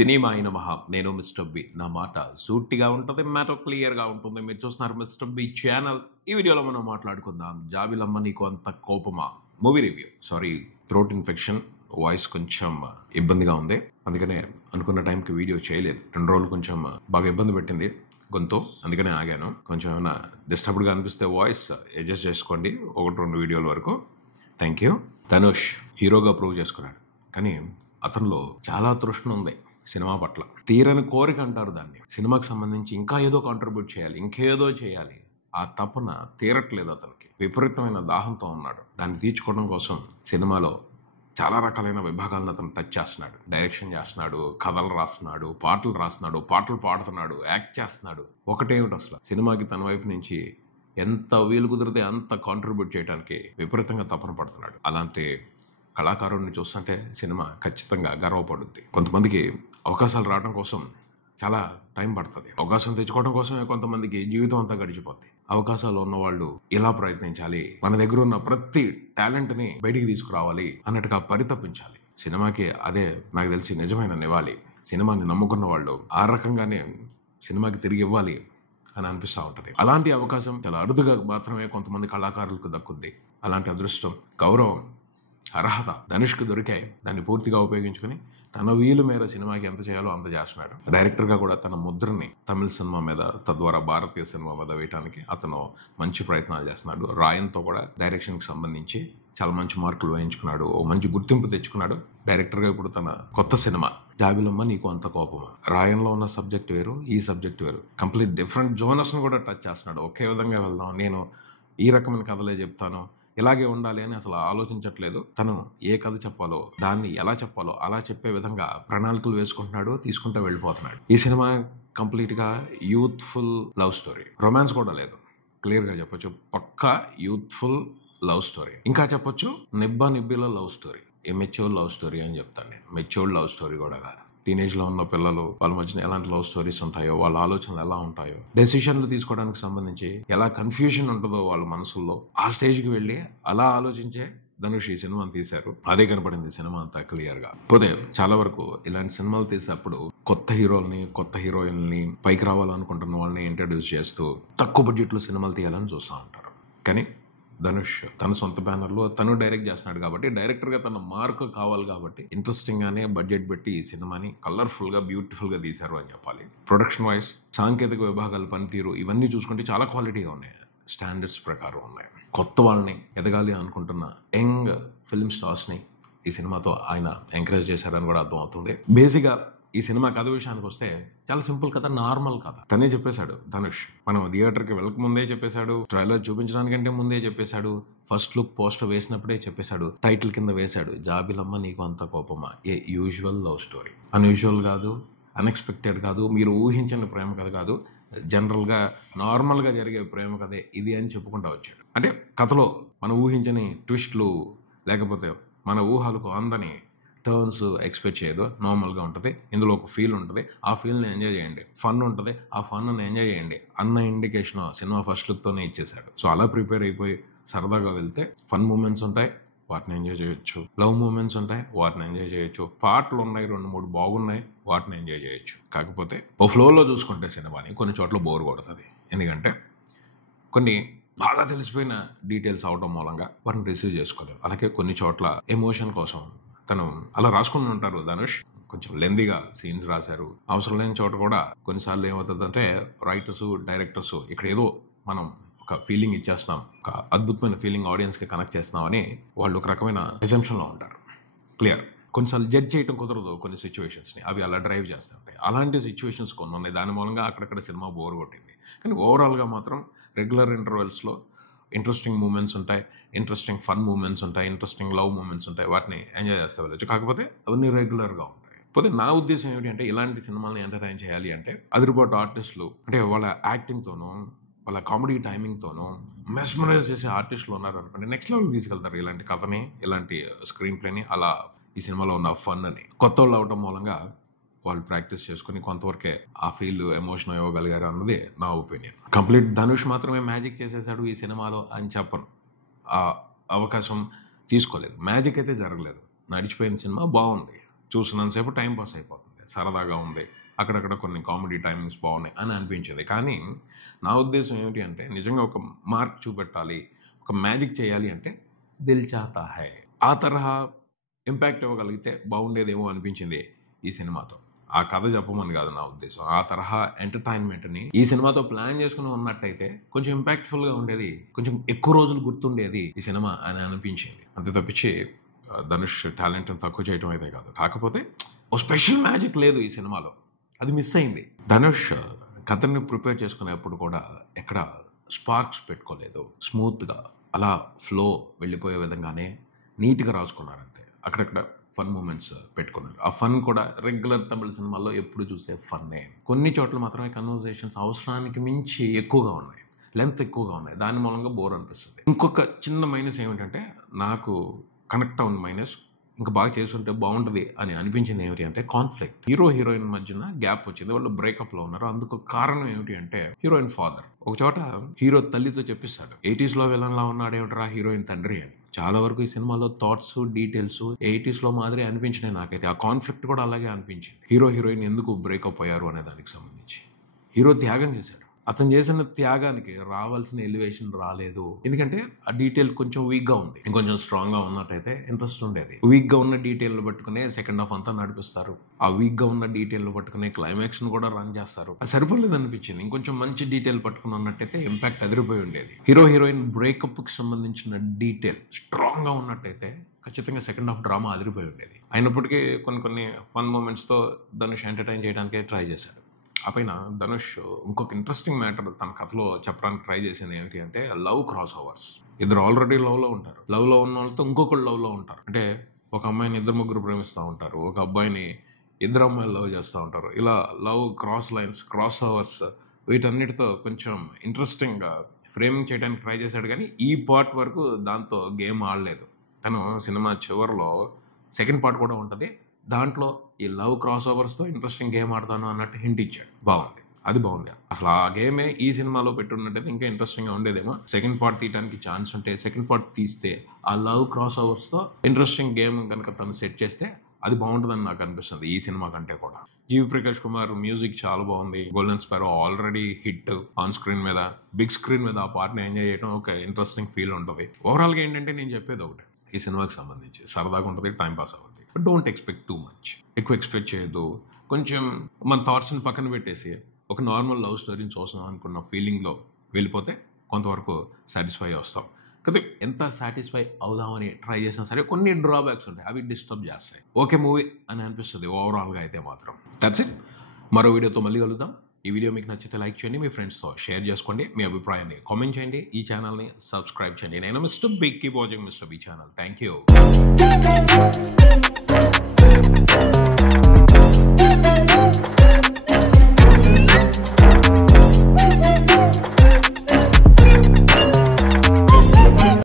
Cinema అయిన మహా నేను మిస్టర్ బి. నా మాట సూటిగా ఉంటుంది, మ్యాటర్ క్లియర్‌గా ఉంటుంది. మీరు చూస్తున్నారు మిస్టర్ బి ఛానల్. ఈ వీడియోలో మనం మాట్లాడుకుందాం 'జాబిలమ్మ నీకు అంత కోపమా' movie review. Sorry, throat infection, voice కొంచెం ఇబ్బందిగా ఉంది. అందుకనే అనుకున్న టైంకి వీడియో చేయలేదు. 2 రోజులు కొంచెం బాగా ఇబ్బంది పెట్టింది గొంతు, అందుకనే ఆగాను. కొంచెం ఏమైనా డిస్టర్బ్డ్‌గా అనిపిస్తే వాయిస్ అడ్జస్ట్ చేసుకోండి 1-2 వీడియోల వరకు. Thank you. ధనుష్ హీరోగా ప్రూవ్ చేసుకున్నాడు, కానీ అతనిలో చాలా తృష్ణ ఉంది సినిమా పట్ల. తీరని కోరిక అంటారు దాన్ని. సినిమాకి సంబంధించి ఇంకా ఏదో కాంట్రిబ్యూట్ చేయాలి, ఇంకేదో చేయాలి. ఆ తపన తీరట్లేదు అతనికి. విపరీతమైన దాహంతో ఉన్నాడు. దాన్ని తీర్చుకోవడం కోసం సినిమాలో చాలా రకాలైన విభాగాలను అతను టచ్ చేస్తున్నాడు. డైరెక్షన్ చేస్తున్నాడు, కథలు రాస్తున్నాడు, పాటలు రాస్తున్నాడు, పాటలు పాడుతున్నాడు, యాక్ట్ చేస్తున్నాడు. ఒకటేమిటి అసలు సినిమాకి తన వైపు నుంచి ఎంత వీలు కుదిరితే అంత కాంట్రిబ్యూట్ చేయడానికి విపరీతంగా తపన పడుతున్నాడు. అలాంటి కళాకారుడిని చూస్తుంటే సినిమా ఖచ్చితంగా గర్వపడుద్ది. కొంతమందికి అవకాశాలు రావడం కోసం చాలా టైం పడుతుంది. అవకాశం తెచ్చుకోవడం కోసమే కొంతమందికి జీవితం అంతా గడిచిపోద్ది. అవకాశాలు ఉన్నవాళ్ళు ఇలా ప్రయత్నించాలి, మన దగ్గర ఉన్న ప్రతి టాలెంట్ని బయటికి తీసుకురావాలి అన్నట్టుగా పరితపించాలి. సినిమాకి అదే నాకు తెలిసి నిజమైన నివాళి. సినిమాని నమ్ముకున్న వాళ్ళు ఆ రకంగానే సినిమాకి తిరిగి ఇవ్వాలి అని అనిపిస్తూ ఉంటుంది. అలాంటి అవకాశం చాలా అరుదుగా మాత్రమే కొంతమంది కళాకారులకు దక్కుద్ది. అలాంటి అదృష్టం, గౌరవం, అర్హత ధనుష్కి దొరికాయి. దాన్ని పూర్తిగా ఉపయోగించుకుని తన వీలు మేర సినిమాకి ఎంత చేయాలో అంత చేస్తున్నాడు. డైరెక్టర్గా కూడా తన ముద్రని తమిళ సినిమా మీద, తద్వారా భారతీయ సినిమా మీద వేయడానికి అతను మంచి ప్రయత్నాలు చేస్తున్నాడు. రాయన్తో కూడా డైరెక్షన్కి సంబంధించి చాలా మంచి మార్కులు వేయించుకున్నాడు, ఓ మంచి గుర్తింపు తెచ్చుకున్నాడు. డైరెక్టర్గా ఇప్పుడు తన కొత్త సినిమా 'జాబిలమ్మ నీకు అంత కోపమా'. రాయన్లో ఉన్న సబ్జెక్ట్ వేరు, ఈ సబ్జెక్ట్ వేరు. కంప్లీట్ డిఫరెంట్ జోనర్స్ని కూడా టచ్ చేస్తున్నాడు. ఒకే విధంగా వెళ్దాం, నేను ఈ రకమైన కథలే చెప్తాను, ఇలాగే ఉండాలి అని అసలు ఆలోచించట్లేదు. తను ఏ కథ చెప్పాలో, దాన్ని ఎలా చెప్పాలో అలా చెప్పే విధంగా ప్రణాళికలు వేసుకుంటున్నాడు, తీసుకుంటూ వెళ్ళిపోతున్నాడు. ఈ సినిమా కంప్లీట్గా యూత్ఫుల్ లవ్ స్టోరీ. రొమాన్స్ కూడా లేదు, క్లియర్గా చెప్పొచ్చు. పక్కా యూత్ఫుల్ లవ్ స్టోరీ. ఇంకా చెప్పొచ్చు నిబ్బిల love story. Mature love story అని చెప్తాను నేను. మెచ్యూర్డ్ లవ్ స్టోరీ కూడా కాదు. టీనేజ్లో ఉన్న పిల్లలు, వాళ్ళ మధ్యన ఎలాంటి లవ్ స్టోరీస్ ఉంటాయో, వాళ్ళ ఆలోచనలు ఎలా ఉంటాయో, డెసిషన్లు తీసుకోవడానికి సంబంధించి ఎలా కన్ఫ్యూజన్ ఉంటుందో వాళ్ళ మనసుల్లో, ఆ స్టేజ్కి వెళ్ళి అలా ఆలోచించే ధనుష్ ఈ సినిమాని తీశారు. అదే కనపడింది సినిమా అంతా క్లియర్గా. పోతే చాలా వరకు ఇలాంటి సినిమాలు తీసేటప్పుడు కొత్త హీరోల్ని, కొత్త హీరోయిన్ని, పైకి రావాలనుకుంటున్న వాళ్ళని ఇంట్రడ్యూస్ చేస్తూ తక్కువ బడ్జెట్లో సినిమాలు తీయాలని చూస్తూ ఉంటారు. కానీ ధనుష్ తన సొంత బ్యానర్లో తను డైరెక్ట్ చేస్తున్నాడు కాబట్టి, డైరెక్టర్గా తన మార్క్ కావాలి కాబట్టి ఇంట్రెస్టింగ్గానే బడ్జెట్ పెట్టి ఈ సినిమాని కలర్ఫుల్గా, బ్యూటిఫుల్గా తీశారు అని చెప్పాలి. ప్రొడక్షన్ వైజ్, సాంకేతిక విభాగాల పనితీరు ఇవన్నీ చూసుకుంటే చాలా క్వాలిటీగా ఉన్నాయి, స్టాండర్డ్స్ ప్రకారం ఉన్నాయి. కొత్త వాళ్ళని, ఎదగాలి అనుకుంటున్న యంగ్ ఫిల్మ్ స్టార్స్ని ఈ సినిమాతో ఆయన ఎంకరేజ్ చేశారని కూడా అర్థం అవుతుంది. బేసిక్గా ఈ సినిమా కథ విషయానికి వస్తే చాలా సింపుల్ కథ, నార్మల్ కథ. తనే చెప్పేశాడు ధనుష్. మనం థియేటర్కి వెళ్ళక ముందే చెప్పేశాడు, ట్రైలర్ చూపించడానికంటే ముందే చెప్పేశాడు, ఫస్ట్ లుక్ పోస్టర్ వేసినప్పుడే చెప్పేశాడు, టైటిల్ కింద వేశాడు 'జాబిలమ్మ నీకు అంత కోపమా'. ఏ యూజువల్ లవ్ స్టోరీ. అన్యూజువల్ కాదు, అన్ఎక్స్పెక్టెడ్ కాదు, మీరు ఊహించని ప్రేమ కథ కాదు, జనరల్గా నార్మల్గా జరిగే ప్రేమ కథే ఇది అని చెప్పుకుంటూ వచ్చాడు. అంటే కథలో మనం ఊహించని ట్విస్ట్లు, లేకపోతే మన ఊహలకు అందని టర్న్స్ ఎక్స్పెక్ట్ చేయదు. నార్మల్గా ఉంటుంది. ఇందులో ఒక ఫీల్ ఉంటుంది, ఆ ఫీల్ని ఎంజాయ్ చేయండి. ఫన్ ఉంటుంది, ఆ ఫన్ని ఎంజాయ్ చేయండి అన్న ఇండికేషన్ సినిమా ఫస్ట్ లుక్తోనే ఇచ్చేశాడు. సో అలా ప్రిపేర్ అయిపోయి సరదాగా వెళ్తే ఫన్ మూమెంట్స్ ఉంటాయి, వాటిని ఎంజాయ్ చేయొచ్చు. లవ్ మూమెంట్స్ ఉంటాయి, వాటిని ఎంజాయ్ చేయొచ్చు. పాటలు ఉన్నాయి, 2-3 బాగున్నాయి, వాటిని ఎంజాయ్ చేయొచ్చు. కాకపోతే ఓ ఫ్లోలో చూసుకుంటే సినిమాని కొన్ని చోట్ల బోర్ కొడుతుంది. ఎందుకంటే కొన్ని బాగా తెలిసిపోయిన డీటెయిల్స్ అవడం మూలంగా వాటిని రిసీవ్ చేసుకోలేవు. అలాగే కొన్ని చోట్ల ఎమోషన్ కోసం తను అలా రాసుకుని ఉంటారు ధనుష్. కొంచెం లెందీగా సీన్స్ రాశారు. అవసరం లేని చోట కూడా కొన్నిసార్లు ఏమవుతుందంటే రైటర్స్, డైరెక్టర్స్ ఇక్కడ ఏదో మనం ఒక ఫీలింగ్ ఇచ్చేస్తున్నాం, ఒక అద్భుతమైన ఫీలింగ్ ఆడియన్స్కి కనెక్ట్ చేస్తున్నామని వాళ్ళు ఒక రకమైన ఎజంప్షన్లో ఉంటారు. క్లియర్. కొన్నిసార్లు జడ్జ్ చేయడం కుదరదు కొన్ని సిచ్యువేషన్స్ని, అవి అలా డ్రైవ్ చేస్తూ ఉంటాయి. అలాంటి సిచ్యువేషన్స్ కొన్ని ఉన్నాయి. దాని మూలంగా అక్కడక్కడ సినిమా బోర్ కొట్టింది. కానీ ఓవరాల్గా మాత్రం రెగ్యులర్ ఇంటర్వెల్స్లో ఇంట్రెస్టింగ్ మూమెంట్స్ ఉంటాయి, ఇంట్రెస్టింగ్ ఫన్ మూమెంట్స్ ఉంటాయి, ఇంట్రెస్టింగ్ లవ్ మూమెంట్స్ ఉంటాయి. వాటిని ఎంజాయ్ చేస్తే వెళ్ళచ్చు. కాకపోతే అవన్నీ రెగ్యులర్గా ఉంటాయి. పోతే నా ఉద్దేశం ఏమిటి అంటే, ఇలాంటి సినిమాలని ఎంటర్టైన్ చేయాలి అంటే అదిరిపోటు ఆర్టిస్టులు, అంటే వాళ్ళ యాక్టింగ్తోనూ, వాళ్ళ కామెడీ టైమింగ్తోనూ మెస్మరైజ్ చేసే ఆర్టిస్టులు ఉన్నారు అనుకోండి, నెక్స్ట్ లెవెల్ తీసుకెళ్తారు ఇలాంటి కథని, ఇలాంటి స్క్రీన్ ప్లేని. అలా ఈ సినిమాలో ఉన్న ఫన్ అని కొత్త వాళ్ళు అవడం మూలంగా వాళ్ళు ప్రాక్టీస్ చేసుకుని కొంతవరకే ఆ ఫీల్, ఎమోషన్ ఇవ్వగలిగారు అన్నది నా ఒపీనియన్. కంప్లీట్ ధనుష్ మాత్రమే మ్యాజిక్ చేసేసాడు ఈ సినిమాలో అని చెప్పను. ఆ అవకాశం తీసుకోలేదు. మ్యాజిక్ అయితే జరగలేదు. నడిచిపోయిన సినిమా బాగుంది, చూసినంతసేపు టైం పాస్ అయిపోతుంది. సరదాగా ఉంది, అక్కడక్కడ కొన్ని కామెడీ టైమింగ్స్ బాగున్నాయి అని అనిపించేది. కానీ నా ఉద్దేశం ఏమిటి అంటే నిజంగా ఒక మార్క్ చూపెట్టాలి, ఒక మ్యాజిక్ చేయాలి అంటే దిల్ చాతా హై ఆ తరహా ఇంపాక్ట్ ఇవ్వగలిగితే బాగుండేదేమో అనిపించింది ఈ సినిమాతో. ఆ కథ చెప్పమని కాదు నా ఉద్దేశం, ఆ తరహా ఎంటర్టైన్మెంట్ని ఈ సినిమాతో ప్లాన్ చేసుకుని ఉన్నట్టయితే కొంచెం ఇంపాక్ట్ఫుల్గా ఉండేది, కొంచెం ఎక్కువ రోజులు గుర్తుండేది ఈ సినిమా అని అనిపించింది. అంతే తప్పించి ధనుష్ టాలెంట్ని తక్కువ చేయడం అయితే కాదు. కాకపోతే ఓ స్పెషల్ మ్యాజిక్ లేదు ఈ సినిమాలో, అది మిస్ అయింది. ధనుష్ కథని ప్రిపేర్ చేసుకునేప్పుడు కూడా ఎక్కడ స్పార్క్స్ పెట్టుకోలేదు, స్మూత్గా అలా ఫ్లో వెళ్ళిపోయే విధంగానే నీట్గా రాసుకున్నారు అంతే. అక్కడక్కడ ఫన్ మూమెంట్స్ పెట్టుకున్నారు. ఆ ఫన్ కూడా రెగ్యులర్ తమిళ సినిమాల్లో ఎప్పుడు చూసే ఫన్నే. కొన్ని చోట్ల మాత్రమే కన్వర్సేషన్స్ అవసరానికి మించి ఎక్కువగా ఉన్నాయి, లెంత్ ఎక్కువగా ఉన్నాయి, దాని మూలంగా బోర్ అనిపిస్తుంది. ఇంకొక చిన్న మైనస్ ఏమిటంటే నాకు కనెక్ట్ అవును మైనస్, ఇంకా బాగా చేస్తుంటే బాగుంటుంది అని అనిపించింది ఏమిటి అంటే కాన్ఫ్లిక్ట్. హీరో హీరోయిన్ మధ్యన గ్యాప్ వచ్చింది, వాళ్ళు బ్రేకప్లో ఉన్నారు. అందుకు కారణం ఏమిటి అంటే హీరోయిన్ ఫాదర్ ఒక చోట హీరో తల్లితో చెప్పిస్తాడు 80s లో విలన్లా ఉన్నాడేమిట్రా హీరోయిన్ తండ్రి అని. చాలా వరకు ఈ సినిమాలో థాట్స్ డీటెయిల్స్ 80s లో మాదిరి అనిపించినాయి నాకైతే. ఆ కాన్ఫ్లిక్ట్ కూడా అలాగే అనిపించింది. హీరో హీరోయిన్ ఎందుకు బ్రేకప్ అయ్యారు అనే దానికి సంబంధించి హీరో త్యాగం చేశాడు, అతను చేసిన త్యాగానికి రావాల్సిన ఎలివేషన్ రాలేదు. ఎందుకంటే ఆ డీటెయిల్ కొంచెం వీక్గా ఉంది, ఇంకొంచెం స్ట్రాంగ్గా ఉన్నట్టయితే ఇంట్రెస్ట్ ఉండేది. వీక్గా ఉన్న డీటెయిల్ పట్టుకునే సెకండ్ హాఫ్ అంతా నడిపిస్తారు, ఆ వీక్గా ఉన్న డీటెయిల్ పట్టుకునే క్లైమాక్స్ను కూడా రన్ చేస్తారు. అది సరిపోలేదు అనిపించింది. ఇంకొంచెం మంచి డీటెయిల్ పట్టుకుని ఉన్నట్టయితే ఇంపాక్ట్ అదిరిపోయి ఉండేది. హీరో హీరోయిన్ బ్రేకప్కి సంబంధించిన డీటెయిల్ స్ట్రాంగ్గా ఉన్నట్టయితే ఖచ్చితంగా సెకండ్ హాఫ్ డ్రామా అదిరిపోయి ఉండేది. అయినప్పటికీ కొన్ని ఫన్ మూమెంట్స్తో ధనుష్ ఎంటర్టైన్ చేయడానికే ట్రై చేశాడు. ఆ పైన ధనుష్ ఇంకొక ఇంట్రెస్టింగ్ మ్యాటర్ తన కథలో చెప్పడానికి ట్రై చేసింది ఏమిటి అంటే లవ్ క్రాస్ ఓవర్స్. ఇద్దరు ఆల్రెడీ లవ్లో ఉంటారు, లవ్లో ఉన్న వాళ్ళతో ఇంకొకళ్ళు లవ్లో ఉంటారు. అంటే ఒక అమ్మాయిని ఇద్దరు ముగ్గురు ప్రేమిస్తూ ఉంటారు, ఒక అబ్బాయిని ఇద్దరు అమ్మాయిలు లవ్ చేస్తూ ఉంటారు. ఇలా love cross lines, cross overs, వీటన్నిటితో కొంచెం ఇంట్రెస్టింగ్గా ఫ్రేమింగ్ చేయడానికి ట్రై చేశాడు. కానీ ఈ పార్ట్ వరకు దాంతో గేమ్ ఆడలేదు. తను సినిమా చివరిలో సెకండ్ పార్ట్ కూడా ఉంటుంది, దాంట్లో ఈ లవ్ క్రాస్ ఓవర్స్తో ఇంట్రెస్టింగ్ గేమ్ ఆడతాను అన్నట్టు హింట్ ఇచ్చాడు. బాగుంది, అది బాగుంది. అసలు ఆ గేమే ఈ సినిమాలో పెట్టున్నట్టయితే ఇంకా ఇంట్రెస్టింగ్గా ఉండేదేమో. సెకండ్ పార్ట్ తీయడానికి ఛాన్స్ ఉంటే సెకండ్ పార్ట్ తీస్తే ఆ లవ్ క్రాస్ ఓవర్స్తో ఇంట్రెస్టింగ్ గేమ్ కనుక తను సెట్ చేస్తే అది బాగుంటుందని నాకు అనిపిస్తుంది ఈ సినిమా కంటే కూడా. జీవి ప్రకాష్ కుమార్ మ్యూజిక్ చాలా బాగుంది. Golden sparrow already hit, on screen మీద బిగ్ స్క్రీన్ మీద ఆ పార్ట్ని ఎంజాయ్ చేయడం ఒక ఇంట్రెస్టింగ్ ఫీల్ ఉంటుంది. ఓవరాల్గా ఏంటంటే నేను చెప్పేది ఒకటి, ఈ సినిమాకి సంబంధించి సరదాగా ఉంటుంది, టైం పాస్ అవుతుంది. But don't expect too much, ఎక్కువ ఎక్స్పెక్ట్ చేయొద్దు. కొంచెం మన థాట్స్ని పక్కన పెట్టేసి ఒక నార్మల్ లవ్ స్టోరీని చూసాం అనుకున్న ఫీలింగ్లో వెళ్ళిపోతే కొంతవరకు సాటిస్ఫై వస్తాం. కదా ఎంత సాటిస్ఫై అవుదామని ట్రై చేసినా సరే కొన్ని డ్రాబ్యాక్స్ ఉంటాయి, అవి డిస్టర్బ్ చేస్తాయి. ఓకే మూవీ అని అనిపిస్తుంది ఓవరాల్గా అయితే మాత్రం. That's it. మరో వీడియోతో మళ్ళీ కలుద్దాం. ఈ వీడియో మీకు నచ్చితే లైక్ చేయండి, మీ ఫ్రెండ్స్తో షేర్ చేసుకోండి, మీ అభిప్రాయాన్ని కామెంట్ చేయండి, ఈ ఛానల్ని సబ్స్క్రైబ్ చేయండి. నేను mister big, keep watching mister B channel. Thank you.